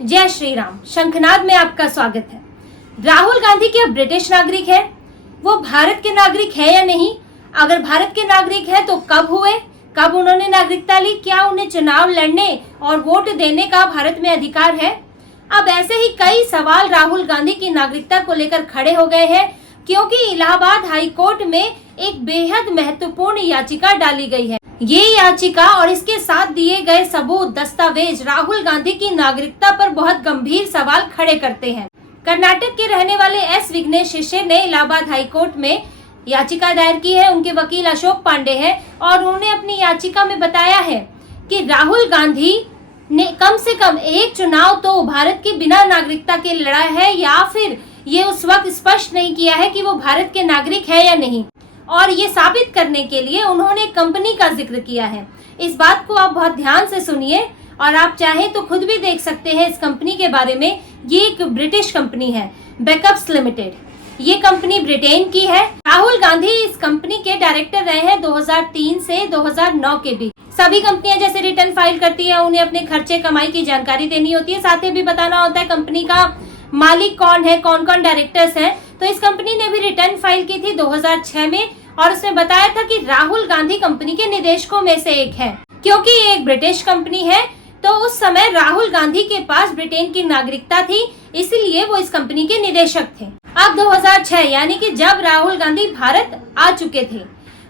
जय श्री राम। शंखनाद में आपका स्वागत है। राहुल गांधी क्या ब्रिटिश नागरिक है? वो भारत के नागरिक है या नहीं? अगर भारत के नागरिक है तो कब हुए, कब उन्होंने नागरिकता ली? क्या उन्हें चुनाव लड़ने और वोट देने का भारत में अधिकार है? अब ऐसे ही कई सवाल राहुल गांधी की नागरिकता को लेकर खड़े हो गए हैं, क्योंकि इलाहाबाद हाई कोर्ट में एक बेहद महत्वपूर्ण याचिका डाली गई है। ये याचिका और इसके साथ दिए गए सबूत, दस्तावेज राहुल गांधी की नागरिकता पर बहुत गंभीर सवाल खड़े करते हैं। कर्नाटक के रहने वाले एस विघ्नेश शिष्य ने इलाहाबाद हाई कोर्ट में याचिका दायर की है। उनके वकील अशोक पांडे हैं और उन्होंने अपनी याचिका में बताया है कि राहुल गांधी ने कम से कम एक चुनाव तो भारत के बिना नागरिकता के लड़ा है, या फिर ये उस वक्त स्पष्ट नहीं किया है कि वो भारत के नागरिक है या नहीं। और ये साबित करने के लिए उन्होंने कंपनी का जिक्र किया है। इस बात को आप बहुत ध्यान से सुनिए और आप चाहे तो खुद भी देख सकते हैं इस कंपनी के बारे में। ये एक ब्रिटिश कंपनी है, बेकअप्स लिमिटेड। ये कंपनी ब्रिटेन की है। राहुल गांधी इस कंपनी के डायरेक्टर रहे हैं 2003 से 2009 के बीच। सभी कंपनियां जैसे रिटर्न फाइल करती है, उन्हें अपने खर्चे कमाई की जानकारी देनी होती है, साथ ही भी बताना होता है कंपनी का मालिक कौन है, कौन कौन डायरेक्टर्स हैं। तो इस कंपनी ने भी रिटर्न फाइल की थी 2006 में और उसमें बताया था कि राहुल गांधी कंपनी के निदेशकों में से एक है। क्योंकि ये एक ब्रिटिश कंपनी है तो उस समय राहुल गांधी के पास ब्रिटेन की नागरिकता थी, इसलिए वो इस कंपनी के निदेशक थे। अब 2006 यानी कि जब राहुल गांधी भारत आ चुके थे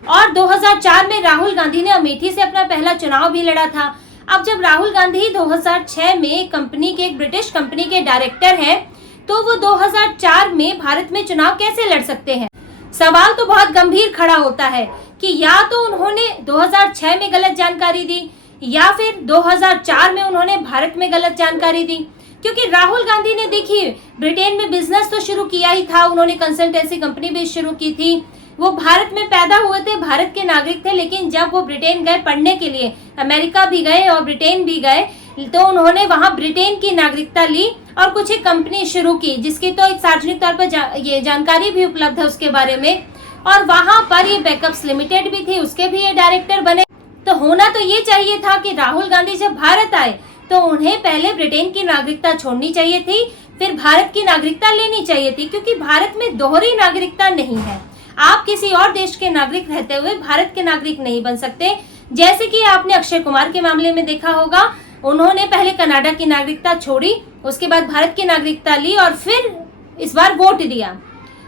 और 2004 में राहुल गांधी ने अमेठी से अपना पहला चुनाव भी लड़ा था। अब जब राहुल गांधी 2006 में कंपनी के एक ब्रिटिश कंपनी के डायरेक्टर हैं, तो वो 2004 में भारत में चुनाव कैसे लड़ सकते हैं? सवाल तो बहुत गंभीर खड़ा होता है कि या तो उन्होंने 2006 में गलत जानकारी दी या फिर 2004 में उन्होंने भारत में गलत जानकारी दी। क्योंकि राहुल गांधी ने देखिए ब्रिटेन में बिजनेस तो शुरू किया ही था, उन्होंने कंसल्टेंसी कंपनी भी शुरू की थी। वो भारत में पैदा हुए थे, भारत के नागरिक थे, लेकिन जब वो ब्रिटेन गए पढ़ने के लिए, अमेरिका भी गए और ब्रिटेन भी गए, तो उन्होंने वहां ब्रिटेन की नागरिकता ली और कुछ एक कंपनी शुरू की, जिसकी तो एक सार्वजनिक तौर पर ये जानकारी भी उपलब्ध है उसके बारे में। और वहां पर ये बैकअप्स लिमिटेड भी थी, उसके भी ये डायरेक्टर बने। तो होना तो ये चाहिए था कि राहुल गांधी जब भारत आए तो उन्हें पहले ब्रिटेन की नागरिकता छोड़नी चाहिए थी, फिर भारत की नागरिकता लेनी चाहिए थी, क्योंकि भारत में दोहरी नागरिकता नहीं है। आप किसी और देश के नागरिक रहते हुए भारत के नागरिक नहीं बन सकते। जैसे कि आपने अक्षय कुमार के मामले में देखा होगा, उन्होंने पहले कनाडा की नागरिकता छोड़ी, उसके बाद भारत की नागरिकता ली और फिर इस बार वोट दिया।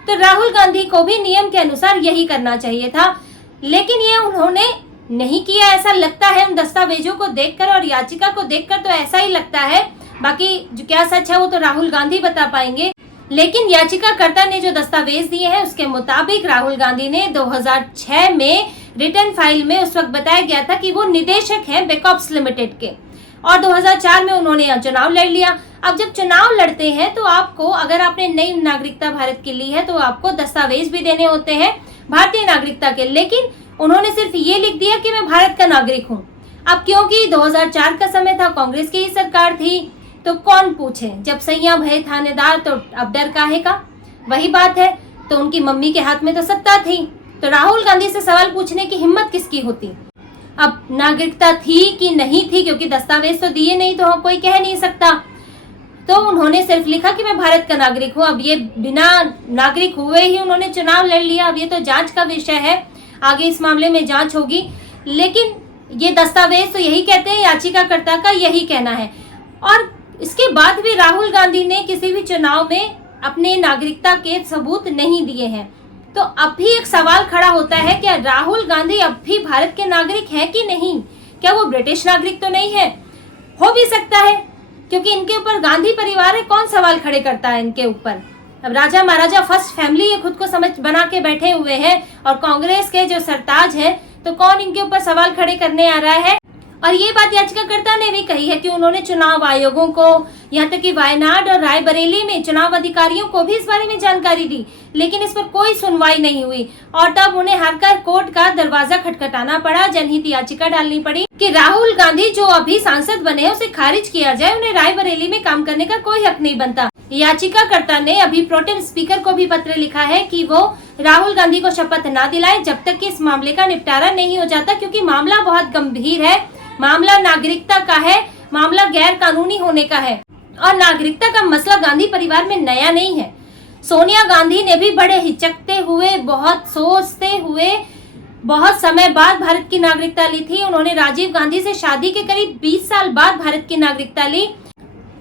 तो राहुल गांधी को भी नियम के अनुसार यही करना चाहिए था, लेकिन ये उन्होंने नहीं किया। ऐसा लगता है उन दस्तावेजों को देखकर और याचिका को देखकर तो ऐसा ही लगता है। बाकी जो क्या सच है वो तो राहुल गांधी बता पाएंगे। लेकिन याचिकाकर्ता ने जो दस्तावेज दिए हैं उसके मुताबिक राहुल गांधी ने 2006 में रिटर्न फाइल में उस वक्त बताया गया था कि वो निदेशक हैं बैकअप्स लिमिटेड के, और 2004 में उन्होंने चुनाव लड़ लिया। अब जब चुनाव लड़ते हैं तो आपको, अगर आपने नई नागरिकता भारत की ली है, तो आपको दस्तावेज भी देने होते हैं भारतीय नागरिकता के। लेकिन उन्होंने सिर्फ ये लिख दिया कि मैं भारत का नागरिक हूँ। अब क्योंकि 2004 का समय था, कांग्रेस की ही सरकार थी, तो कौन पूछे? जब सैया भय थानेदार तो अब डर काहे का? वही बात है। तो उनकी मम्मी के हाथ में तो सत्ता थी, तो राहुल गांधी से सवाल पूछने की हिम्मत किसकी होती? अब नागरिकता थी कि नहीं थी, क्योंकि दस्तावेज तो दिए नहीं तो कोई कह नहीं सकता। तो उन्होंने सिर्फ लिखा कि मैं भारत का नागरिक हूँ। अब ये बिना नागरिक हुए ही उन्होंने चुनाव लड़ लिया। अब ये तो जांच का विषय है, आगे इस मामले में जांच होगी। लेकिन ये दस्तावेज तो यही कहते हैं, याचिकाकर्ता का यही कहना है। और इसके बाद भी राहुल गांधी ने किसी भी चुनाव में अपने नागरिकता के सबूत नहीं दिए हैं। तो अब भी एक सवाल खड़ा होता है, क्या राहुल गांधी अब भी भारत के नागरिक हैं कि नहीं? क्या वो ब्रिटिश नागरिक तो नहीं है? हो भी सकता है, क्योंकि इनके ऊपर गांधी परिवार है, कौन सवाल खड़े करता है इनके ऊपर? अब राजा महाराजा फर्स्ट फैमिली ये खुद को समझ बना के बैठे हुए हैं, और कांग्रेस के जो सरताज है, तो कौन इनके ऊपर सवाल खड़े करने आ रहा है? और ये बात याचिकाकर्ता ने भी कही है कि उन्होंने चुनाव आयोगों को, यहाँ तक कि वायनाड और रायबरेली में चुनाव अधिकारियों को भी इस बारे में जानकारी दी, लेकिन इस पर कोई सुनवाई नहीं हुई। और तब उन्हें हारकर कोर्ट का दरवाजा खटखटाना पड़ा, जनहित याचिका डालनी पड़ी कि राहुल गांधी जो अभी सांसद बने हैं उसे खारिज किया जाए, उन्हें रायबरेली में काम करने का कोई हक नहीं बनता। याचिकाकर्ता ने अभी प्रोटेम स्पीकर को भी पत्र लिखा है कि वो राहुल गांधी को शपथ न दिलाए जब तक कि इस मामले का निपटारा नहीं हो जाता, क्योंकि मामला बहुत गंभीर है। मामला नागरिकता का है, मामला गैर कानूनी होने का है। और नागरिकता का मसला गांधी परिवार में नया नहीं है। सोनिया गांधी ने भी बड़े हिचकते हुए, बहुत सोचते हुए, बहुत समय बाद भारत की नागरिकता ली थी। उन्होंने राजीव गांधी से शादी के करीब 20 साल बाद भारत की नागरिकता ली।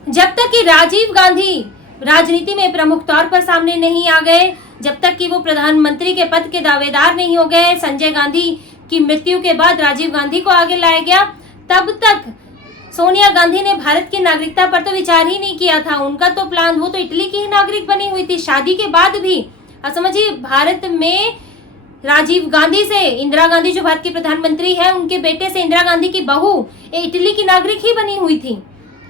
जब तक कि राजीव गांधी राजनीति में प्रमुख तौर पर सामने नहीं आ गए, जब तक कि वो प्रधानमंत्री के पद के दावेदार नहीं हो गए, संजय गांधी की मृत्यु के बाद राजीव गांधी को आगे लाया गया, तब तक सोनिया गांधी ने भारत की नागरिकता पर तो विचार ही नहीं किया था। उनका तो प्लान, वो तो इटली की ही नागरिक बनी हुई थी शादी के बाद भी। अब समझिए, भारत में राजीव गांधी से इंदिरा गांधी, जो भारत की प्रधानमंत्री है, उनके बेटे से इंदिरा गांधी की बहू इटली की नागरिक ही बनी हुई थी।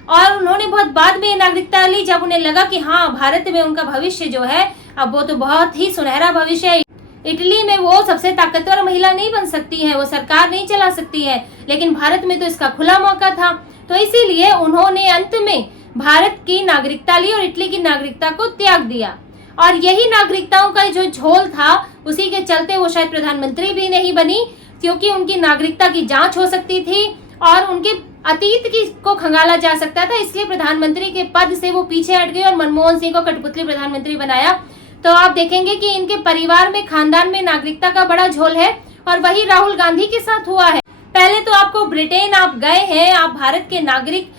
और उन्होंने बहुत बाद में नागरिकता ली, जब उन्हें लगा कि हाँ, भारत में उनका भविष्य जो है अब वो तो बहुत ही सुनहरा भविष्य है। इटली में वो सबसे ताकतवर महिला नहीं बन सकती है, वो सरकार नहीं चला सकती है, लेकिन भारत में तो इसका खुला मौका था। तो इसीलिए उन्होंने अंत में भारत की नागरिकता ली और इटली की नागरिकता को त्याग दिया। और यही नागरिकताओं का जो झोल था, उसी के चलते वो शायद प्रधानमंत्री भी नहीं बनी, क्योंकि उनकी नागरिकता की जांच हो सकती थी और उनके अतीत की को खंगाला जा सकता था। इसलिए प्रधानमंत्री के पद से वो पीछे हट गई और मनमोहन सिंह को कठपुतली प्रधानमंत्री बनाया। तो आप देखेंगे कि इनके परिवार में, खानदान में नागरिकता का बड़ा झोल है और वही राहुल गांधी के साथ हुआ है। पहले तो आपको ब्रिटेन आप गए हैं, आप भारत के नागरिक,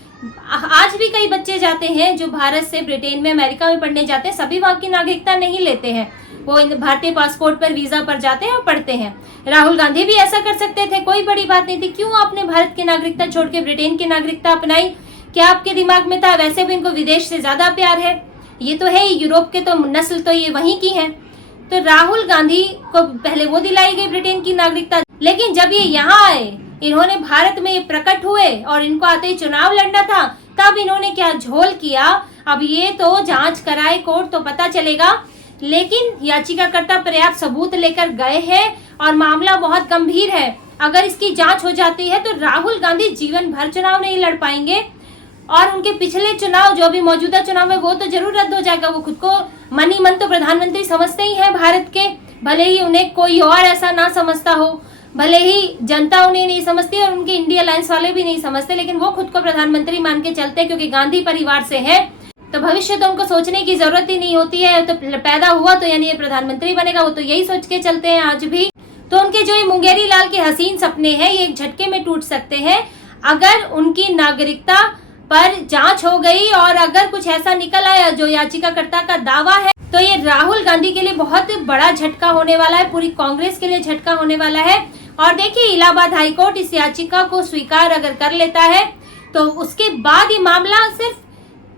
आज भी कई बच्चे जाते हैं जो भारत से ब्रिटेन में, अमेरिका में पढ़ने जाते हैं, सभी वहां की नागरिकता नहीं लेते हैं, वो भारतीय पासपोर्ट पर, वीजा पर जाते हैं और पढ़ते हैं। राहुल गांधी भी ऐसा कर सकते थे, कोई बड़ी बात नहीं थी। क्यों आपने भारत की नागरिकता छोड़ के ब्रिटेन की नागरिकता अपनाई? क्या आपके दिमाग में था? वैसे भी इनको विदेश से ज्यादा प्यार है, ये तो है, यूरोप के तो नस्ल तो ये वहीं की है। तो राहुल गांधी को पहले वो दिलाई गई ब्रिटेन की नागरिकता, लेकिन जब ये यहाँ आए, इन्होंने भारत में प्रकट हुए और इनको आते ही चुनाव लड़ना था, तब इन्होंने क्या झोल किया, अब ये तो जांच कराए कोर्ट तो पता चलेगा। लेकिन याचिकाकर्ता पर्याप्त सबूत लेकर गए हैं और मामला बहुत गंभीर है। अगर इसकी जांच हो जाती है तो राहुल गांधी जीवन भर चुनाव नहीं लड़ पाएंगे और उनके पिछले चुनाव, जो भी मौजूदा चुनाव है, वो तो जरूर रद्द हो जाएगा। वो खुद को मन ही मन तो प्रधानमंत्री समझते ही हैं भारत के, भले ही उन्हें कोई और ऐसा ना समझता हो, भले ही जनता उन्हें नहीं समझती और उनके इंडिया अलायंस वाले भी नहीं समझते, लेकिन वो खुद को प्रधानमंत्री मान के चलते, क्योंकि गांधी परिवार से है। तो भविष्य तो उनको सोचने की जरूरत ही नहीं होती है, तो पैदा हुआ तो यानी ये प्रधानमंत्री बनेगा, वो तो यही सोच के चलते हैं आज भी। तो उनके जो ये मुंगेरी लाल के हसीन सपने हैं, ये एक झटके में टूट सकते हैं अगर उनकी नागरिकता पर जांच हो गई और अगर कुछ ऐसा निकल आया जो याचिकाकर्ता का दावा है, तो ये राहुल गांधी के लिए बहुत बड़ा झटका होने वाला है, पूरी कांग्रेस के लिए झटका होने वाला है। और देखिए, इलाहाबाद हाईकोर्ट इस याचिका को स्वीकार अगर कर लेता है तो उसके बाद ये मामला सिर्फ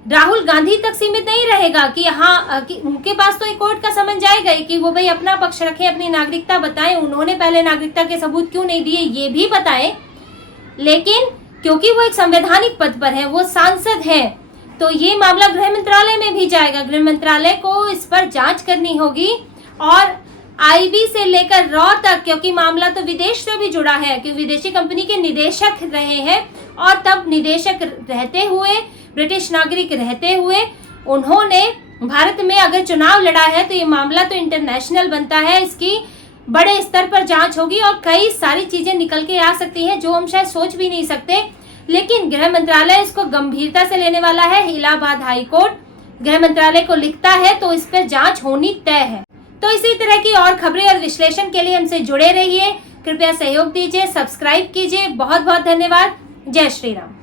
राहुल गांधी तक सीमित नहीं रहेगा कि हाँ, कि उनके पास तो एक कोर्ट का समन जाएगा कि वो भाई अपना पक्ष रखें, अपनी नागरिकता बताएं, उन्होंने पहले नागरिकता के सबूत क्यों नहीं दिए ये भी बताएं। लेकिन क्योंकि वो एक संवैधानिक पद पर है, वो सांसद है, तो ये मामला गृह मंत्रालय में भी जाएगा। गृह मंत्रालय को इस पर जांच करनी होगी और आईबी से लेकर रॉ तक, क्योंकि मामला तो विदेश से भी जुड़ा है कि विदेशी कंपनी के निदेशक रहे हैं और तब निदेशक रहते हुए, ब्रिटिश नागरिक रहते हुए, उन्होंने भारत में अगर चुनाव लड़ा है तो ये मामला तो इंटरनेशनल बनता है, इसकी बड़े स्तर पर जांच होगी और कई सारी चीजें निकल के आ सकती हैं जो हम शायद सोच भी नहीं सकते। लेकिन गृह मंत्रालय इसको गंभीरता से लेने वाला है। इलाहाबाद हाईकोर्ट गृह मंत्रालय को लिखता है तो इस पर जांच होनी तय है। तो इसी तरह की और खबरें और विश्लेषण के लिए हमसे जुड़े रहिए, कृपया सहयोग दीजिए, सब्सक्राइब कीजिए। बहुत बहुत धन्यवाद। जय श्री राम।